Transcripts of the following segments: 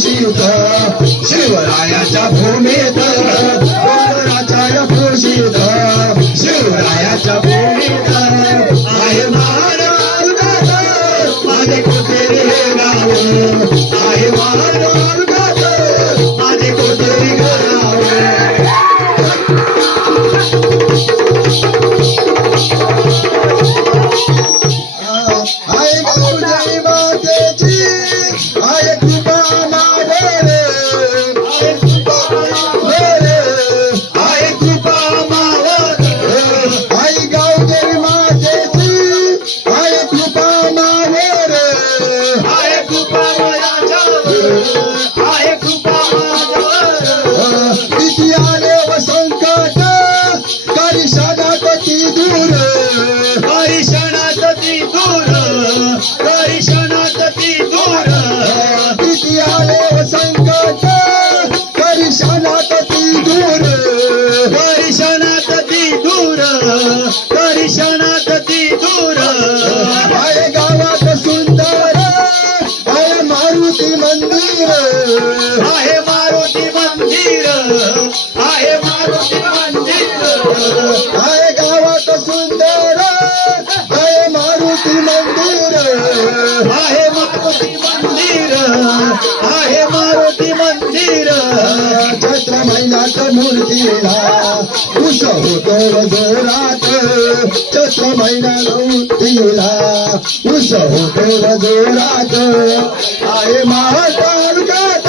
कुशीत शिवरायाच्या भूमीत डोंगराच्या कुशीत शिवरायाच्या भूमीत आहे महाराज माझे कोटेरी हे गाव आहे महाराज माझे कोटेरी गाव आहे गौरी मातेची आहे कृपा मावळे आहे कृपा मावळे आई गौरी मातेची आहे कृपा मावळे आहे कृपा आहे कृपा किती आले व संकट करी शनात ती दूर करी शनात ती दूर करी शनात ती दूर किती आले व संकट करी शनात ती दूर करी शनात ती दूर करी शनात ती दूर आहे गावात सुंदर आहे मारुती मंदिर आहे मारुती मंदिर आहे मारुती मंदिर आहे गावात सुंदर आहे मारुती मंदिर आहे मारुती मंदिर आहे मारुती मंदिर चैत्र महिन्यात मूर्तीला उष होतो जोरात चैत्र महिन्यात मूर्तीला उष होतो जोरात आहे महातालुक्यात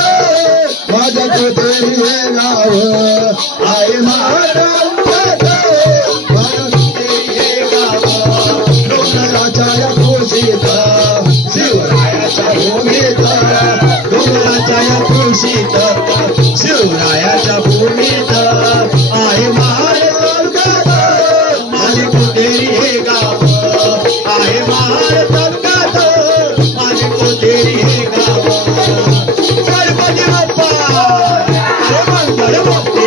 माझ्या कोटेरी हे गाव आहे महातालुक्यात माझ्या कोटेरी हे गाव डोंगराच्या कुशीत शिवरायाच्या भूमीत डोंगराच्या कुशीत शिवरायाच्या भूमीत आहे महातालुक्यात माझे कोटेरी हे गाव आहे महातालुक्यात माझे कोटेरी हे गाव गणपती बाप्पा मंगल मूर्ती